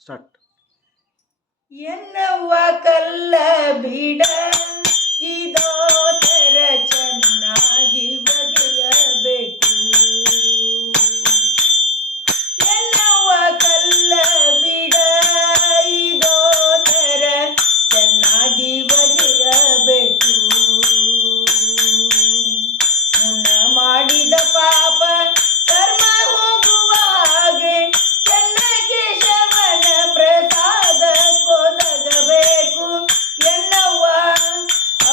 Start. ಎನ್ನವ್ವ ಕಲ್ಲ ಬಿಡ ಇದೋ ತರ ಚೆನ್ನಾಗಿ ಬಗೆಯಬೇಕು. ಎನ್ನವ್ವ ಕಲ್ಲ ಬಿಡ ಇದೋ ತರ ಚೆನ್ನಾಗಿ ಬಗೆಯಬೇಕು. ಮುನ್ನ ಮಾಡಿದ ಪಾಪ ಕರ್ಮ ಹೋಗುವ ಹಾಗೆ ಚೆನ್ನಕೇಶವನ ಪ್ರಸಾದ ಕೊದಗಬೇಕು. ಎನ್ನವ್ವ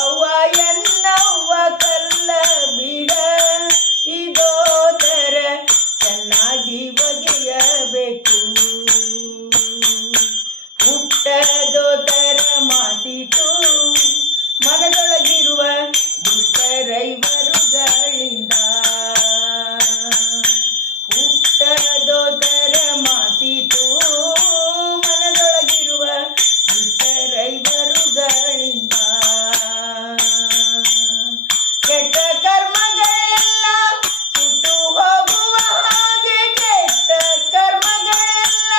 ಅವ್ವ ಎನ್ನವ್ವ ಕಲ್ಲ ಬಿಡ ಇದೋ ತರ ಚೆನ್ನಾಗಿ ಬಗೆಯಬೇಕು. ಹುಟ್ಟದೋ ತರ ಮಾಸಿತು ಮನದೊಳಗಿರುವ ದುಷ್ಟರೈವರುಗಳಿಂದ. ಹುಟ್ಟದೋ ತರ ಮಾಸಿತು ಮನದೊಳಗಿರುವ ದುಷ್ಟರೈವರುಗಳಿಂದ. ಕೆಟ್ಟ ಕರ್ಮಗಳೆಲ್ಲ ಸುಟ್ಟು ಹೋಗುವ ಹಾಗೆ, ಕೆಟ್ಟ ಕರ್ಮಗಳೆಲ್ಲ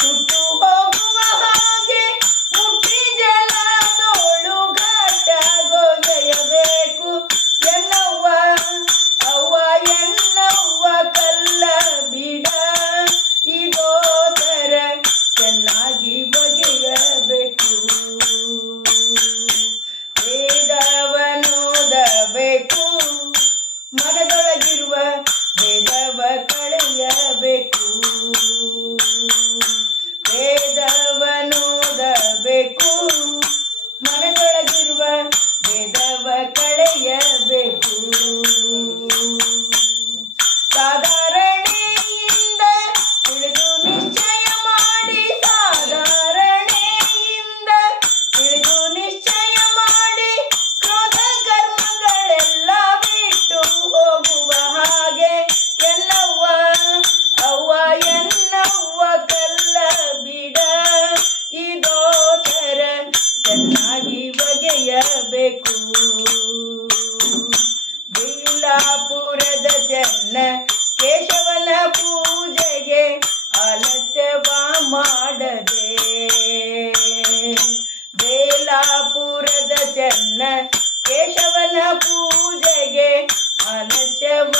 ಸುಟ್ಟು ಹೋಗುವ ಹಾಗೆ ಮುಟ್ಟಿ ಜಲದೋಳು ಘಾಟಗೊಯ್ಯಬೇಕು. ಎನ್ನವ್ವ ಅವ್ವ ಎನ್ನವ್ವ ಕಲ್ಲ ಬಿಡ ಇದೋ ತರ ಚೆನ್ನಾಗಿ ಬಗೆಯಬೇಕು. ವೇದವನೋದಬೇಕು ಮನದೊಳಗಿರುವ ವೇದವ ಕಳೆಯಬೇಕು. ವೇದವನೋದಬೇಕು ಮನದೊಳಗಿರುವ ವೇದವ ಕಳೆಯಬೇಕು. ಸಾಧಾರಣೆಯಿಂದ ತಿಳಿದು ನಿಶ್ಚಯ ಮಾಡಿ, ಸಾಧಾರಣೆಯಿಂದ ತಿಳಿದು ನಿಶ್ಚಯ ಮಾಡಿ ಕ್ರೋಧ ಕರ್ಮಗಳೆಲ್ಲ ಬಿಟ್ಟು ಹೋಗುವ ಹಾಗೆ. ಎನ್ನವ್ವ ಅವ್ವ ಎನ್ನವ್ವ ಕಲ್ಲ ಬಿಡ ಇದೋ ತರ ಚೆನ್ನಾಗಿ ಬಗೆಯಬೇಕು. ಬೇಲಾಪುರದ ಚೆನ್ನ ಕೇಶವನ ಪೂಜೆಗೆ ಆಲಸ್ಯವ ಮಾಡದೆ. ಬೇಲಾಪುರದ ಚೆನ್ನ ಕೇಶವನ ಪೂಜೆಗೆ ಆಲಸ್ಯವ